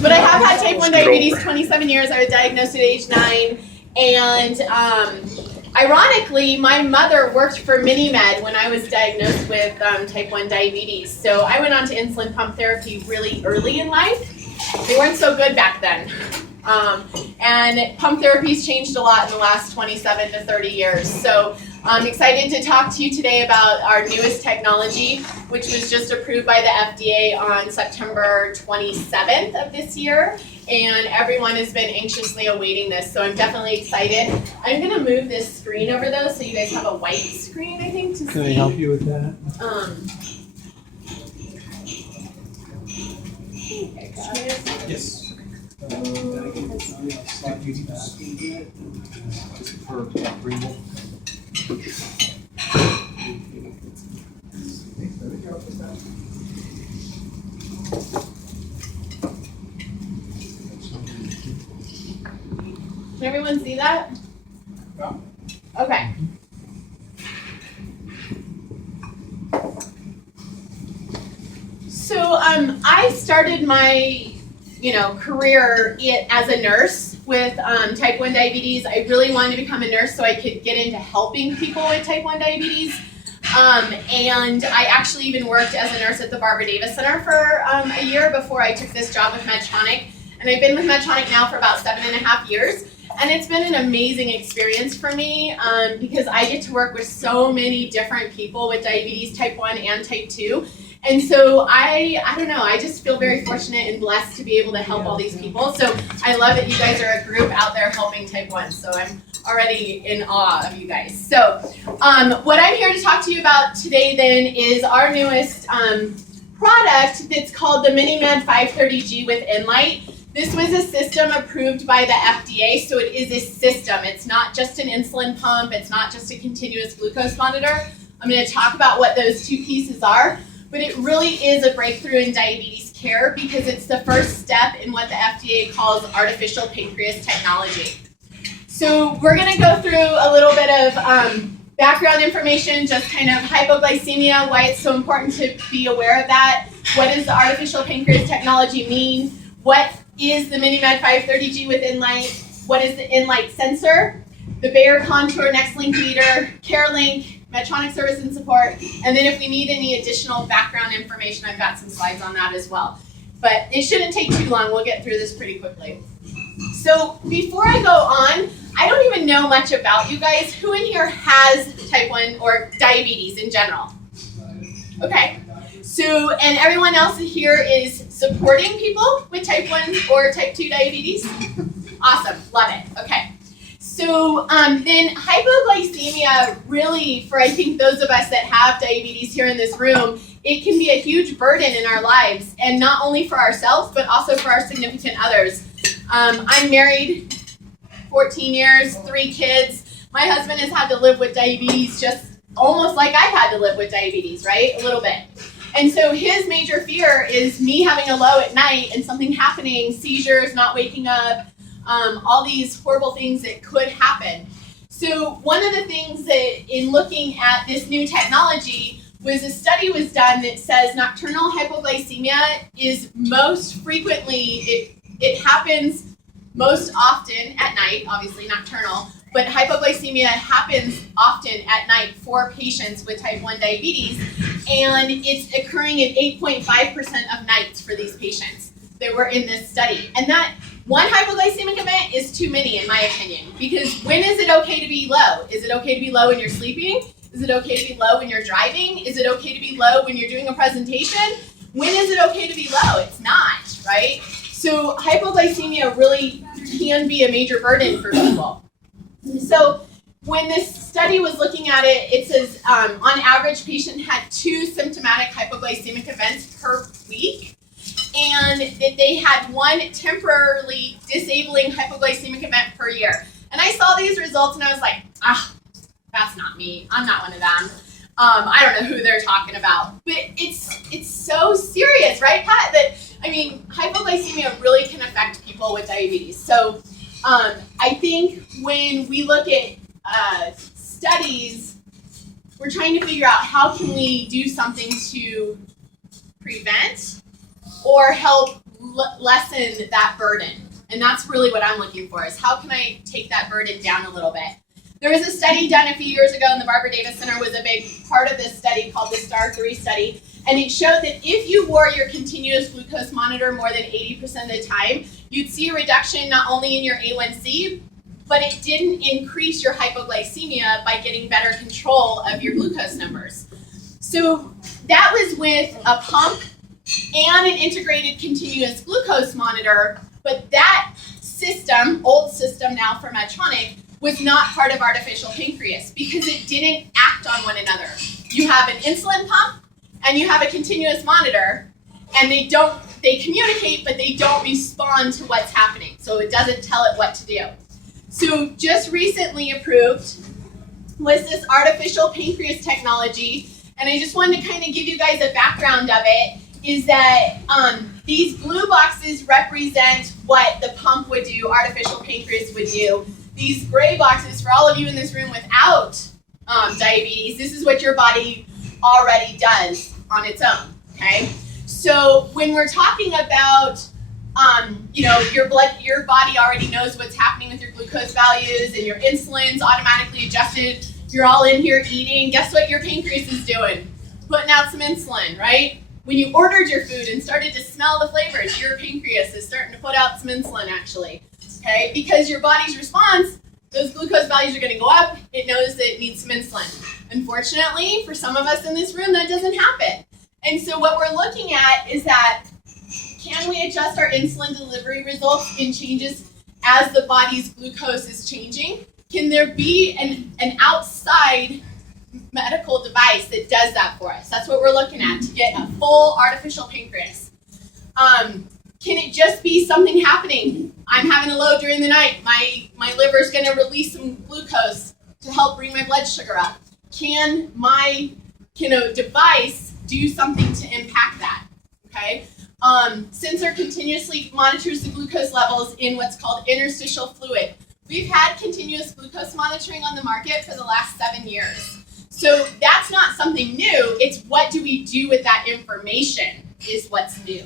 But I have had type 1 diabetes 27 years. I was diagnosed at age 9. And ironically, my mother worked for Minimed when I was diagnosed with type 1 diabetes. So I went on to insulin pump therapy really early in life. They weren't so good back then. And pump therapy's changed a lot in the last 27 to 30 years. So I'm excited to talk to you today about our newest technology, which was just approved by the FDA on September 27th of this year. And everyone has been anxiously awaiting this, so I'm definitely excited. I'm going to move this screen over, though, so you guys have a white screen, I think, to see. Can I help you with that? Yes. Can everyone see that? Yeah. Okay. So I started my career as a nurse with type 1 diabetes. I really wanted to become a nurse so I could get into helping people with type 1 diabetes. And I actually even worked as a nurse at the Barbara Davis Center for a year before I took this job with Medtronic. And I've been with Medtronic now for about 7.5 years. And it's been an amazing experience for me because I get to work with so many different people with diabetes type 1 and type 2. And so I don't know, I just feel very fortunate and blessed to be able to help all these people. So I love that you guys are a group out there helping type 1. So I'm already in awe of you guys. So what I'm here to talk to you about today then is our newest product that's called the Minimed 530G with Enlite. This was a system approved by the FDA, so it is a system. It's not just an insulin pump. It's not just a continuous glucose monitor. I'm going to talk about what those two pieces are, but it really is a breakthrough in diabetes care because it's the first step in what the FDA calls artificial pancreas technology. So we're going to go through a little bit of background information, just kind of hypoglycemia, why it's so important to be aware of that. What does the artificial pancreas technology mean? What is the Minimed 530G with Enlite? What is the Enlite sensor? The Bayer Contour Next Link Leader, CareLink, Medtronic service and support, and then if we need any additional background information, I've got some slides on that as well. But it shouldn't take too long. We'll get through this pretty quickly. So before I go on, I don't even know much about you guys. Who in here has type 1 or diabetes in general? Okay. So, and everyone else here is supporting people with type 1 or type 2 diabetes? Awesome, love it, okay. So then hypoglycemia really, for I think those of us that have diabetes here in this room, it can be a huge burden in our lives, and not only for ourselves, but also for our significant others. I'm married 14 years, 3 kids. My husband has had to live with diabetes just almost like I've had to live with diabetes, right? A little bit. And so his major fear is me having a low at night and something happening, seizures, not waking up, all these horrible things that could happen. So one of the things that in looking at this new technology was a study was done that says nocturnal hypoglycemia is most frequently, it happens most often at night, obviously nocturnal, but hypoglycemia happens often at night for patients with type 1 diabetes, and it's occurring in 8.5% of nights for these patients that were in this study. And that one hypoglycemic event is too many, in my opinion, because when is it okay to be low? Is it okay to be low when you're sleeping? Is it okay to be low when you're driving? Is it okay to be low when you're doing a presentation? When is it okay to be low? It's not, right? So hypoglycemia really can be a major burden for people. So when this study was looking at it, it says on average, patient had 2 symptomatic hypoglycemic events per week, and that they had 1 temporarily disabling hypoglycemic event per year. And I saw these results and I was like, that's not me. I'm not one of them. I don't know who they're talking about. But it's so serious, right, Pat? That, I mean, hypoglycemia really can affect people with diabetes. So I think when we look at studies, we're trying to figure out how can we do something to prevent or help lessen that burden. And that's really what I'm looking for, is how can I take that burden down a little bit? There was a study done a few years ago, and the Barbara Davis Center was a big part of this study called the STAR3 study. And it showed that if you wore your continuous glucose monitor more than 80% of the time, you'd see a reduction not only in your A1C, but it didn't increase your hypoglycemia by getting better control of your glucose numbers. So that was with a pump and an integrated continuous glucose monitor, but that system, old system now for Medtronic, was not part of artificial pancreas because it didn't act on one another. You have an insulin pump and you have a continuous monitor, and they communicate, but they don't respond to what's happening. So it doesn't tell it what to do. So just recently approved was this artificial pancreas technology, and I just wanted to kind of give you guys a background of it, is that these blue boxes represent what the pump would do, artificial pancreas would do. These gray boxes, for all of you in this room without diabetes, this is what your body already does on its own, okay? So when we're talking about, your body already knows what's happening with your glucose values, and your insulin's automatically adjusted. You're all in here eating. Guess what your pancreas is doing? Putting out some insulin, right? When you ordered your food and started to smell the flavors, your pancreas is starting to put out some insulin, actually, okay? Because your body's response, those glucose values are going to go up. It knows that it needs some insulin. Unfortunately, for some of us in this room, that doesn't happen. And so what we're looking at is that, can we adjust our insulin delivery results in changes as the body's glucose is changing? Can there be an outside medical device that does that for us? That's what we're looking at, to get a full artificial pancreas. Can it just be something happening? I'm having a load during the night. My liver's going to release some glucose to help bring my blood sugar up. Can my device do something to impact that? Okay. Sensor continuously monitors the glucose levels in what's called interstitial fluid. We've had continuous glucose monitoring on the market for the last 7 years. So that's not something new. It's what do we do with that information is what's new.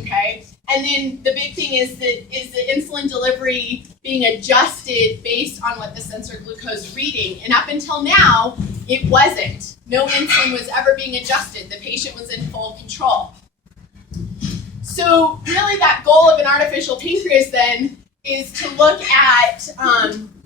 Okay. And then the big thing is the insulin delivery being adjusted based on what the sensor glucose reading. And up until now, it wasn't. No insulin was ever being adjusted. The patient was in full control. So really that goal of an artificial pancreas then is to look at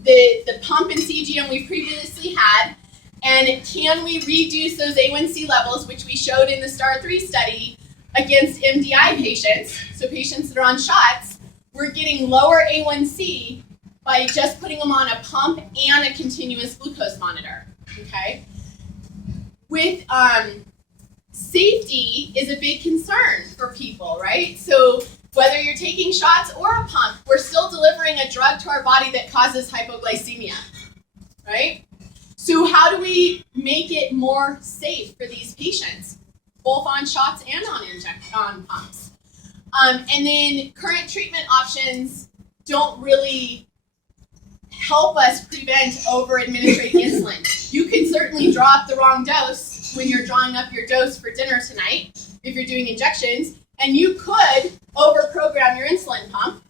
the pump and CGM we previously had, and can we reduce those A1C levels, which we showed in the STAR3 study, against MDI patients, so patients that are on shots. We're getting lower A1C by just putting them on a pump and a continuous glucose monitor, okay? With safety is a big concern for people, right? So whether you're taking shots or a pump, we're still delivering a drug to our body that causes hypoglycemia, right? So how do we make it more safe for these patients, both on shots and on pumps? And then current treatment options don't really help us prevent over-administering insulin. You can certainly draw up the wrong dose when you're drawing up your dose for dinner tonight, if you're doing injections, and you could over-program your insulin pump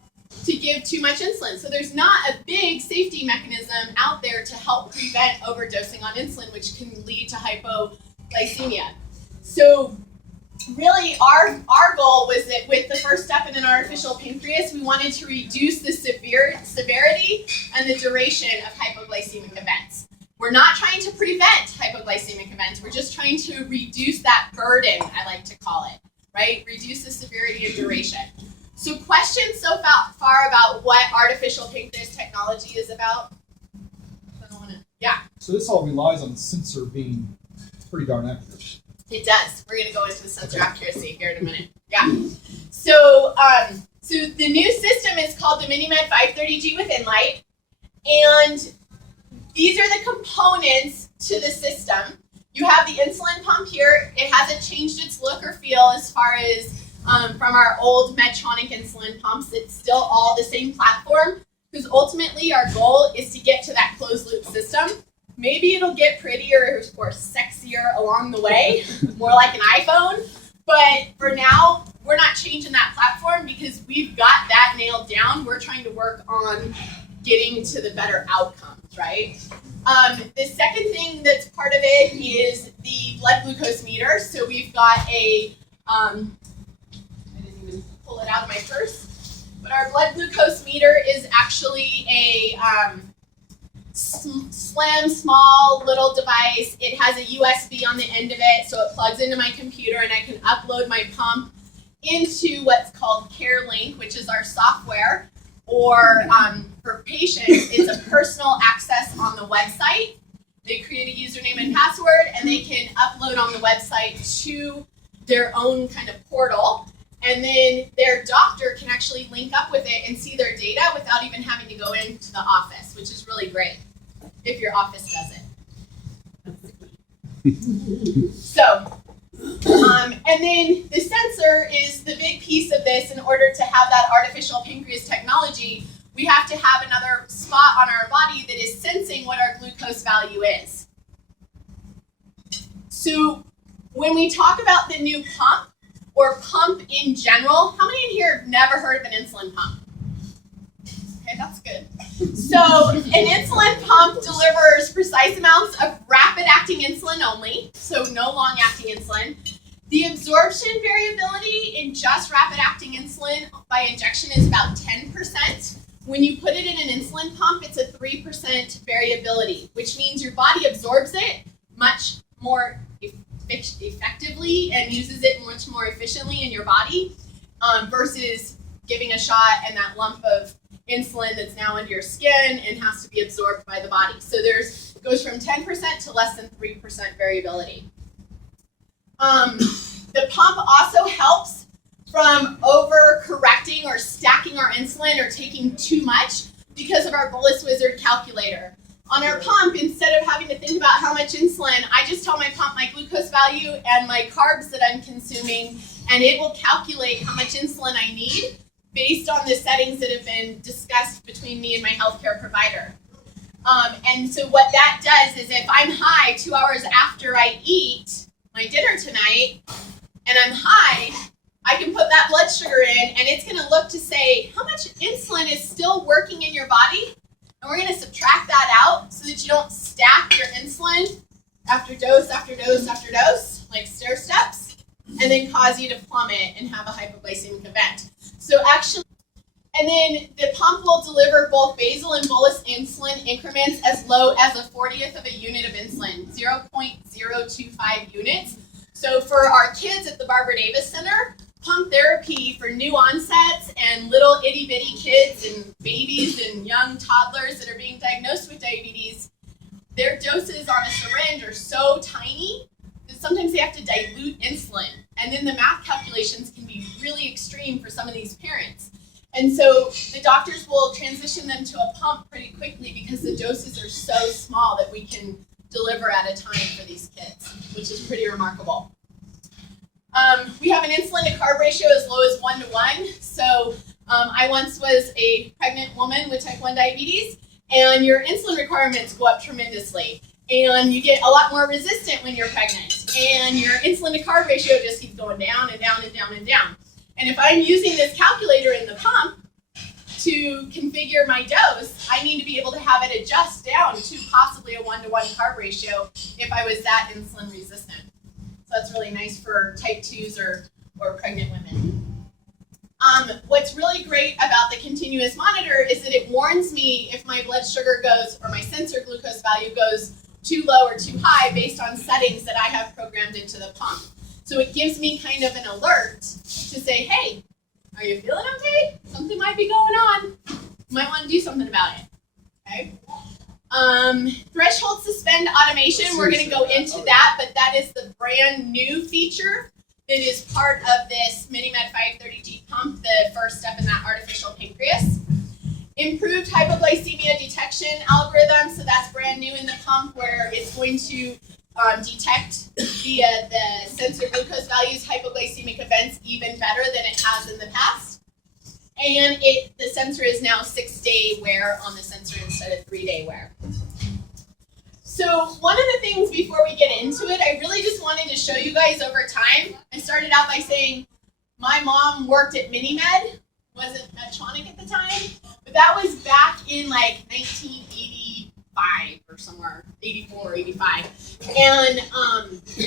to give too much insulin. So there's not a big safety mechanism out there to help prevent overdosing on insulin, which can lead to hypoglycemia. So really our goal was that with the first step in an artificial pancreas, we wanted to reduce the severity and the duration of hypoglycemic events. We're not trying to prevent hypoglycemic events. We're just trying to reduce that burden, I like to call it, right? Reduce the severity and duration. So questions so far about what artificial pancreas technology is about? Yeah. So this all relies on the sensor being pretty darn accurate. It does. We're going to go into the sensor accuracy here in a minute. Yeah. So, so the new system is called the Minimed 530G with Enlite, and these are the components to the system. You have the insulin pump here. It hasn't changed its look or feel as far as from our old Medtronic insulin pumps. It's still all the same platform, because ultimately our goal is to get to that closed loop system. Maybe it'll get prettier or sexier along the way, more like an iPhone. But for now, we're not changing that platform because we've got that nailed down. We're trying to work on getting to the better outcomes, right? The second thing that's part of it is the blood glucose meter. So we've got a, I didn't even pull it out of my purse, but our blood glucose meter is actually a slim, small, little device. It has a USB on the end of it, so it plugs into my computer and I can upload my pump into what's called CareLink, which is our software. Or for patients, it's a personal access on the website. They create a username and password, and they can upload on the website to their own kind of portal. And then their doctor can actually link up with it and see their data without even having to go into the office, which is really great if your office does it. So, and then the sensor is the big piece of this. In order to have that artificial pancreas technology, we have to have another spot on our body that is sensing what our glucose value is. So when we talk about the new pump, or pump in general, how many in here have never heard of an insulin pump? Okay, that's good. So an insulin pump delivers precise amounts of rapid-acting insulin only, so no long-acting insulin. The absorption variability in just rapid-acting insulin by injection is about 10%. When you put it in an insulin pump, it's a 3% variability, which means your body absorbs it much more effectively and uses it much more efficiently in your body versus giving a shot and that lump of insulin that's now under your skin and has to be absorbed by the body. So it goes from 10% to less than 3% variability. The pump also helps from over-correcting or stacking our insulin or taking too much because of our Bolus Wizard calculator. On our pump, instead of having to think about how much insulin, I just tell my pump my glucose value and my carbs that I'm consuming, and it will calculate how much insulin I need based on the settings that have been discussed between me and my healthcare provider. And so what that does is if I'm high 2 hours after I eat my dinner tonight, and I'm high, I can put that blood sugar in, and it's going to look to say how much insulin is still working in your body. And we're going to subtract that out so that you don't stack your insulin after dose after dose after dose, like stair steps, and then cause you to plummet and have a hypoglycemic event. So actually, and then the pump will deliver both basal and bolus insulin increments as low as a 40th of a unit of insulin, 0.025 units. So for our kids at the Barbara Davis Center, pump therapy for new onsets and little itty bitty kids and babies and young toddlers that are being diagnosed with diabetes, their doses on a syringe are so tiny that sometimes they have to dilute insulin. And then the math calculations can be really extreme for some of these parents. And so the doctors will transition them to a pump pretty quickly because the doses are so small that we can deliver at a time for these kids, which is pretty remarkable. We have an insulin to carb ratio as low as 1:1. So I once was a pregnant woman with type 1 diabetes, and your insulin requirements go up tremendously. And you get a lot more resistant when you're pregnant. And your insulin to carb ratio just keeps going down and down and down and down. And if I'm using this calculator in the pump to configure my dose, I need to be able to have it adjust down to possibly a 1:1 carb ratio if I was that insulin resistant. So that's really nice for type 2s or pregnant women. What's really great about the continuous monitor is that it warns me if my blood sugar goes or my sensor glucose value goes too low or too high based on settings that I have programmed into the pump. So it gives me kind of an alert to say, hey, are you feeling okay? Something might be going on. You might want to do something about it. Okay. Threshold suspend automation, we're going to go into that, but that is the brand new feature that is part of this Minimed 530G pump, the first step in that artificial pancreas. Improved hypoglycemia detection algorithm, so that's brand new in the pump where it's going to detect via the sensor glucose values hypoglycemic events even better than it has in the past. And the sensor is now 6-day wear on the sensor instead of 3-day wear. So one of the things before we get into it, I really just wanted to show you guys over time. I started out by saying My mom worked at Minimed, wasn't Medtronic at the time, but that was back in like 1985 or somewhere, 84 or 85. And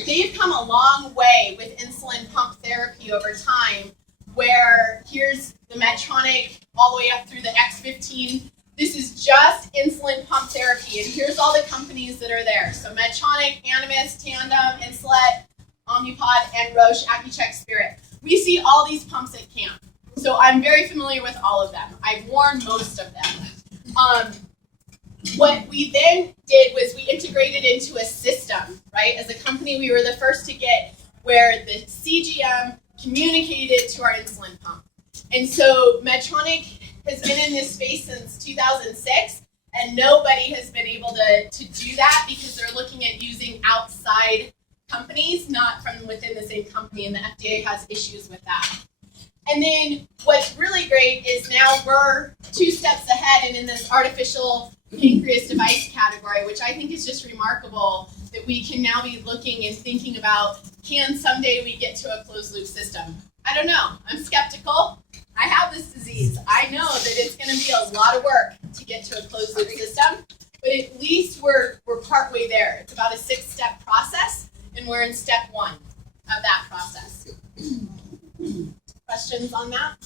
they've come a long way with insulin pump therapy over time, where here's the Medtronic all the way up through the X15. This is just insulin pump therapy, and here's all the companies that are there. So Medtronic, Animas, Tandem, Enlite, Omnipod, and Roche Accu-Chek Spirit. We see all these pumps at camp. So I'm very familiar with all of them. I've worn most of them. What we then did was we integrated into a system, right? As a company, we were the first to get where the CGM communicated to our insulin pump. And so Medtronic has been in this space since 2006, and nobody has been able to do that because they're looking at using outside companies, not from within the same company, and the FDA has issues with that. And then what's really great is now we're 2 steps ahead and in this artificial pancreas device category, which I think is just remarkable that we can now be looking and thinking about, can someday we get to a closed loop system? I don't know. I'm skeptical. I have this disease. I know that it's going to be a lot of work to get to a closed loop system, but at least we're partway there. It's about a 6-step process, and we're in step 1 of that process. Questions on that?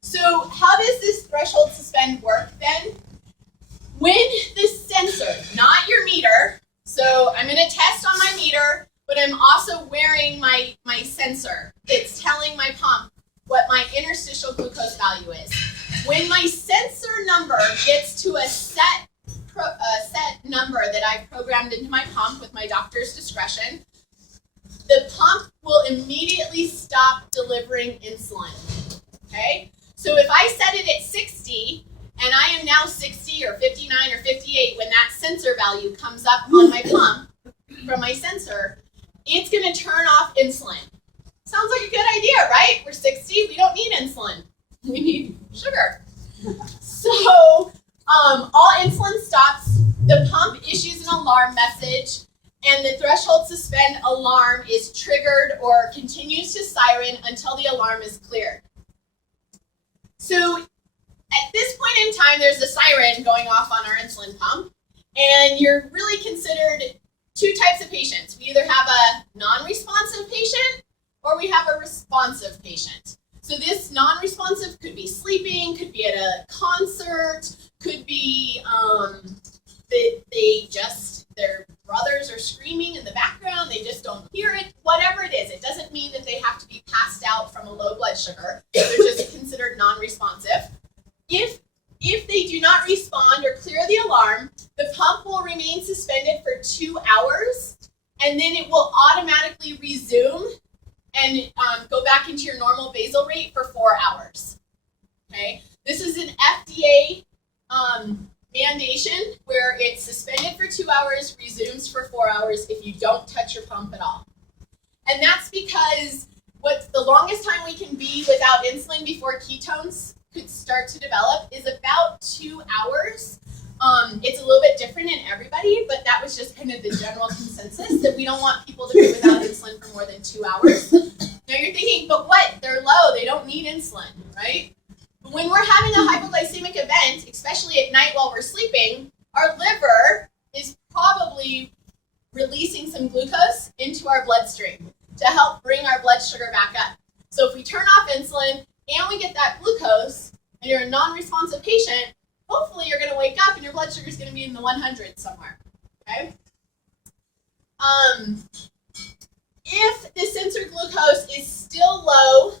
So how does this threshold suspend work then? When the sensor, not your meter, so I'm going to test on my meter, but I'm also wearing my sensor that's telling my pump what my interstitial glucose value is. When my sensor number gets to a set number that I've programmed into my pump with my doctor's discretion, the pump will immediately stop delivering insulin. Okay? So if I set it at 60, and I am now 60 or 59 or 58, when that sensor value comes up on my pump from my sensor, it's going to turn off insulin. Sounds like a good idea, right? We're 60, we don't need insulin. We need sugar. So all insulin stops, the pump issues an alarm message, and the threshold suspend alarm is triggered or continues to siren until the alarm is cleared. So at this point in time, there's a siren going off on our insulin pump, and you're really considered 2 types of patients. We either have a non-responsive patient or we have a responsive patient. So this non-responsive could be sleeping, could be at a concert, could be their brothers are screaming in the background, they just don't hear it, whatever it is. It doesn't mean that they have to be passed out from a low blood sugar. They're just considered non-responsive. If they do not respond or clear the alarm, the pump will remain suspended for 2 hours, and then it will automatically resume and go back into your normal basal rate for 4 hours. Okay, this is an FDA mandation where it's suspended for 2 hours, resumes for 4 hours if you don't touch your pump at all. And that's because what's the longest time we can be without insulin before ketones could start to develop is about 2 hours. It's a little bit different in everybody, but that was just kind of the general consensus that we don't want people to be without insulin for more than 2 hours. Now you're thinking, but what? They're low, they don't need insulin, right? But when we're having a hypoglycemic event, especially at night while we're sleeping, our liver is probably releasing some glucose into our bloodstream to help bring our blood sugar back up. So if we turn off insulin and we get that glucose, and you're a non-responsive patient, hopefully you're going to wake up and your blood sugar is going to be in the 100s somewhere, okay? If the sensor glucose is still low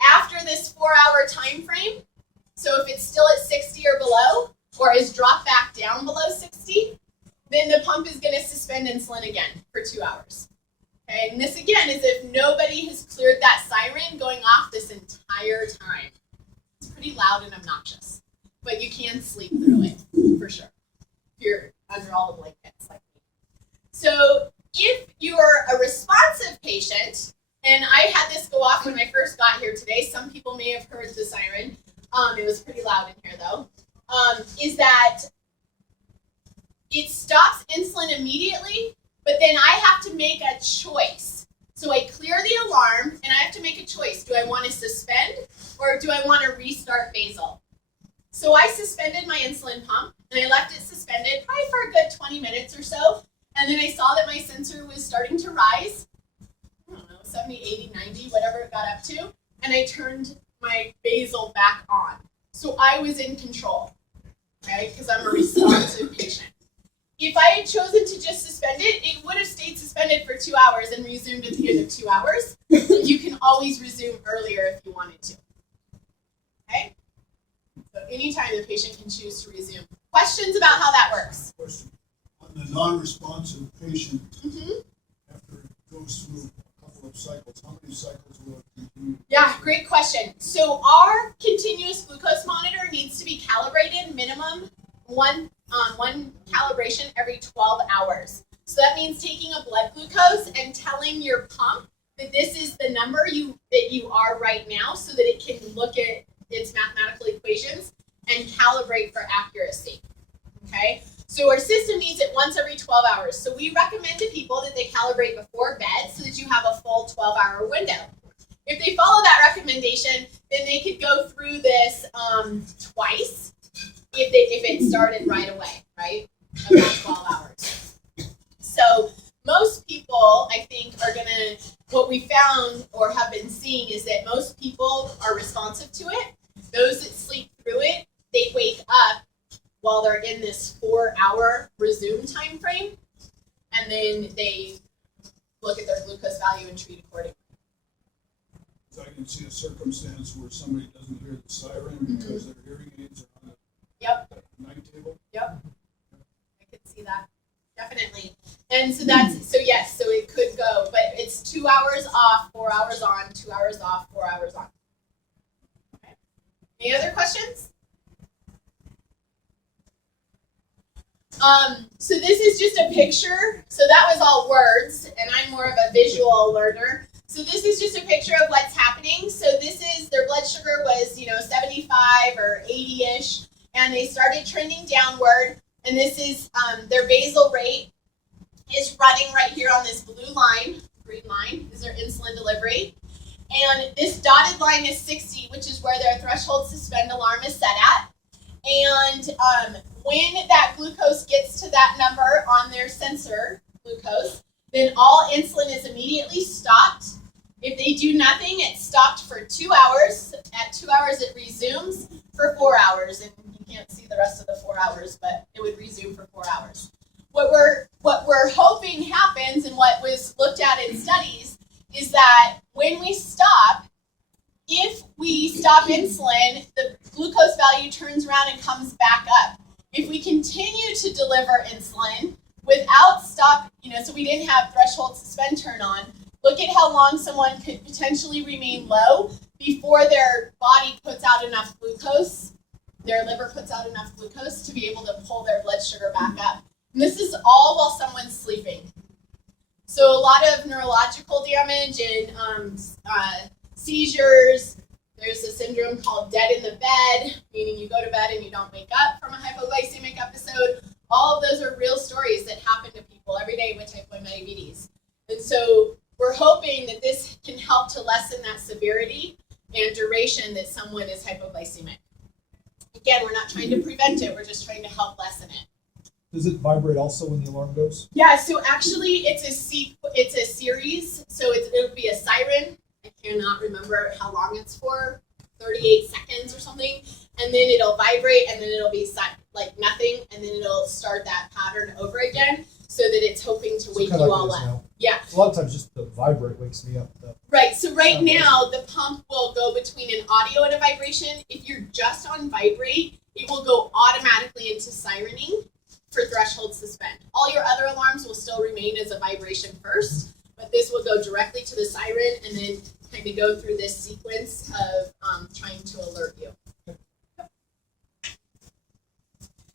after this 4-hour time frame, so if it's still at 60 or below, or is dropped back down below 60, then the pump is going to suspend insulin again for 2 hours. Okay, and this again is if nobody has cleared that siren going off this entire time. It's pretty loud and obnoxious, but you can sleep through it, for sure, if you're under all the blankets like me. So if you're a responsive patient, and I had this go off when I first got here today, some people may have heard the siren, it was pretty loud in here though, is that it stops insulin immediately, but then I have to make a choice. So I clear the alarm, and I have to make a choice. Do I want to suspend, or do I want to restart basal? So I suspended my insulin pump, and I left it suspended probably for a good 20 minutes or so. And then I saw that my sensor was starting to rise. I don't know, 70, 80, 90, whatever it got up to. And I turned my basal back on. So I was in control, okay, because I'm a responsive patient. If I had chosen to just suspend it, it would have stayed suspended for 2 hours and resumed at the end of 2 hours. You can always resume earlier if you wanted to. Okay? So anytime the patient can choose to resume. Questions about how that works? Question. On the non-responsive patient, Mm-hmm. after it goes through a couple of cycles, how many cycles will it continue? Yeah, great question. So our continuous glucose monitor needs to be calibrated minimum one calibration every 12 hours. So that means taking a blood glucose and telling your pump that this is the number that you are right now, so that it can look at its mathematical equations and calibrate for accuracy. Okay? So our system needs it once every 12 hours. So we recommend to people that they calibrate before bed so that you have a full 12-hour window. If they follow that recommendation, then they could go through this twice if it started right away, right? About 12 hours. So most people, I think, are gonna, what we found or have been seeing is that most people are responsive to it. Those that sleep through it, they wake up while they're in this 4-hour resume time frame, and then they look at their glucose value and treat accordingly. So I can see a circumstance where somebody doesn't hear the siren because their hearing aids are on the night table. Yep. I could see that. Definitely. And so yes, so it could go, but it's 2 hours off, 4 hours on, 2 hours off, 4 hours on. Okay. Any other questions? So this is just a picture. So that was all words, and I'm more of a visual learner. So this is just a picture of what's happening. So this is, their blood sugar was, 75 or 80-ish, and they started trending downward. And this is their basal rate is running right here on this blue line. Green line is their insulin delivery. And this dotted line is 60, which is where their threshold suspend alarm is set at. And when that glucose gets to that number on their sensor glucose, then all insulin is immediately stopped. If they do nothing, it's stopped for 2 hours. At 2 hours, it resumes for 4 hours. And you can't see the rest of the 4 hours, but it would resume for 4 hours. What we're hoping happens, and what was looked at in studies, is that when we stop, if we stop insulin, the glucose value turns around and comes back up. If we continue to deliver insulin without stop, so we didn't have threshold suspend turn on, look at how long someone could potentially remain low before their body puts out enough glucose, their liver puts out enough glucose to be able to pull their blood sugar back up. And this is all while someone's sleeping. So a lot of neurological damage and seizures. There's a syndrome called dead in the bed, meaning you go to bed and you don't wake up from a hypoglycemic episode. All of those are real stories that happen to people every day with type 1 diabetes. And so we're hoping that this can help to lessen that severity and duration that someone is hypoglycemic. Again, we're not trying to prevent it, we're just trying to help lessen it. Does it vibrate also when the alarm goes? Yeah, so actually it's a series. So it'll be a siren. I cannot remember how long it's for, 38 seconds or something. And then it'll vibrate, and then it'll be like nothing, and then it'll start that pattern over again, so that it's hoping to wake you all up. Now. Yeah. A lot of times just the vibrate wakes me up. Right, so right now the pump will go between an audio and a vibration. If you're just on vibrate, it will go automatically into sirening for threshold suspend. All your other alarms will still remain as a vibration first, but this will go directly to the siren and then kind of go through this sequence of trying to alert you.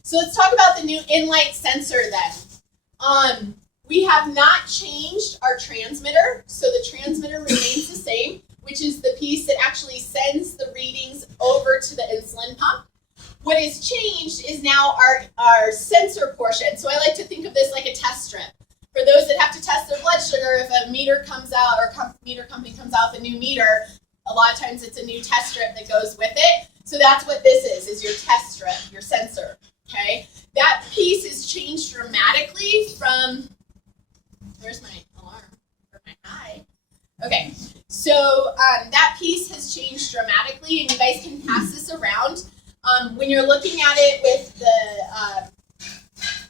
So let's talk about the new Enlite sensor then. We have not changed our transmitter, so the transmitter remains the same, which is the piece that actually sends the readings over to the insulin pump. What has changed is now our sensor portion. So I like to think of this like a test strip. For those that have to test their blood sugar, if a meter comes out or meter company comes out with a new meter, a lot of times it's a new test strip that goes with it. So that's what this is your test strip, your sensor, okay? That piece is changed dramatically from, where's my alarm, or my high? Okay, so that piece has changed dramatically, and you guys can pass this around. When you're looking at it with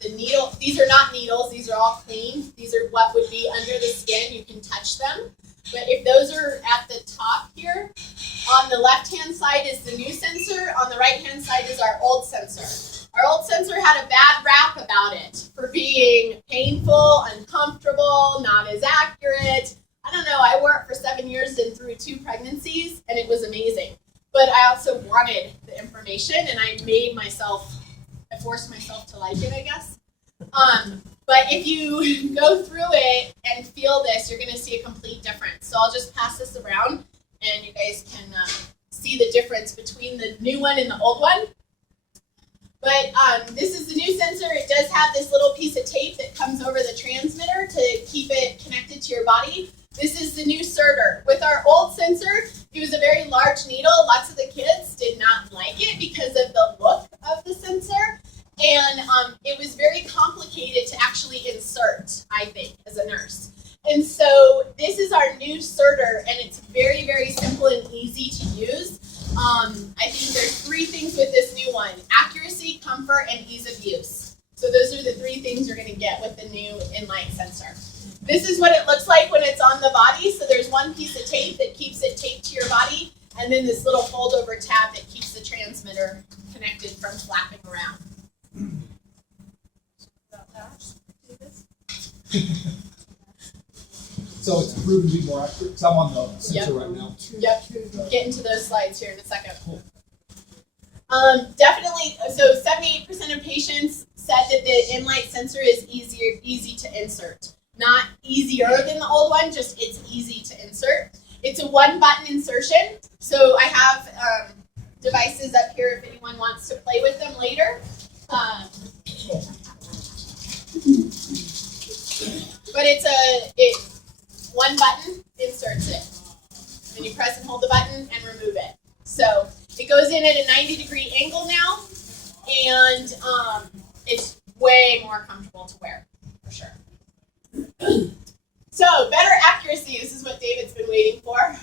the needle, these are not needles, these are all clean. These are what would be under the skin, you can touch them. But if those are at the top here, on the left-hand side is the new sensor, on the right-hand side is our old sensor. Our old sensor had a bad rap about it for being painful, uncomfortable, not as accurate. I don't know, I wore it for 7 years and through 2 pregnancies, and it was amazing. But I also wanted the information, and I forced myself to like it, I guess. But if you go through it and feel this, you're going to see a complete difference. So I'll just pass this around, and you guys can see the difference between the new one and the old one. But this is the new sensor. It does have this little piece of tape that comes over the transmitter to keep it connected to your body. This is the new inserter. With our old sensor, it was a very large needle. Lots of the kids did not like it because of the look of the sensor. And it was very complicated to actually insert, I think, as a nurse. And so this is our new inserter, and it's very, very simple and easy to use. I think there's 3 things with this new one: accuracy, comfort, and ease of use. So those are the 3 things you're going to get with the new Enlite sensor. This is what it looks like when it's on the body. So there's one piece of tape that keeps it taped to your body, and then this little fold-over tab that keeps the transmitter connected from flapping around. So it's proven to be more accurate, because I'm on the sensor right now. Yep, get into those slides here in a second. Definitely, so 78% of patients said that the Enlite sensor is easy to insert. Not easier than the old one, just it's easy to insert. It's a 1-button insertion, so I have devices up here if anyone wants to play with them later. But it's 1 button inserts it. And you press and hold the button and remove it. So it goes in at a 90-degree angle now, and it's way more comfortable to wear, for sure. So better accuracy, this is what David's been waiting for.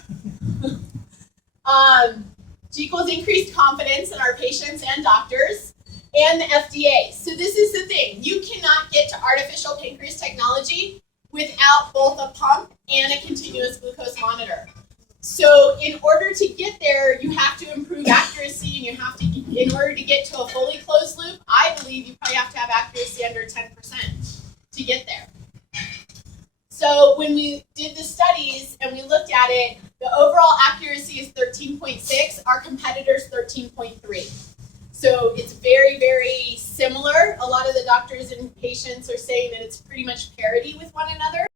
G equals increased confidence in our patients and doctors, and the FDA. So this is the thing, you cannot get to artificial pancreas technology without both a pump and a continuous glucose monitor. So in order to get there, you have to improve accuracy, and you have to, in order to get to a fully closed loop, I believe you probably have to have accuracy under 10% to get there. So when we did the studies and we looked at it, the overall accuracy is 13.6, our competitor's 13.3. So it's very, very similar. A lot of the doctors and patients are saying that it's pretty much parity with one another.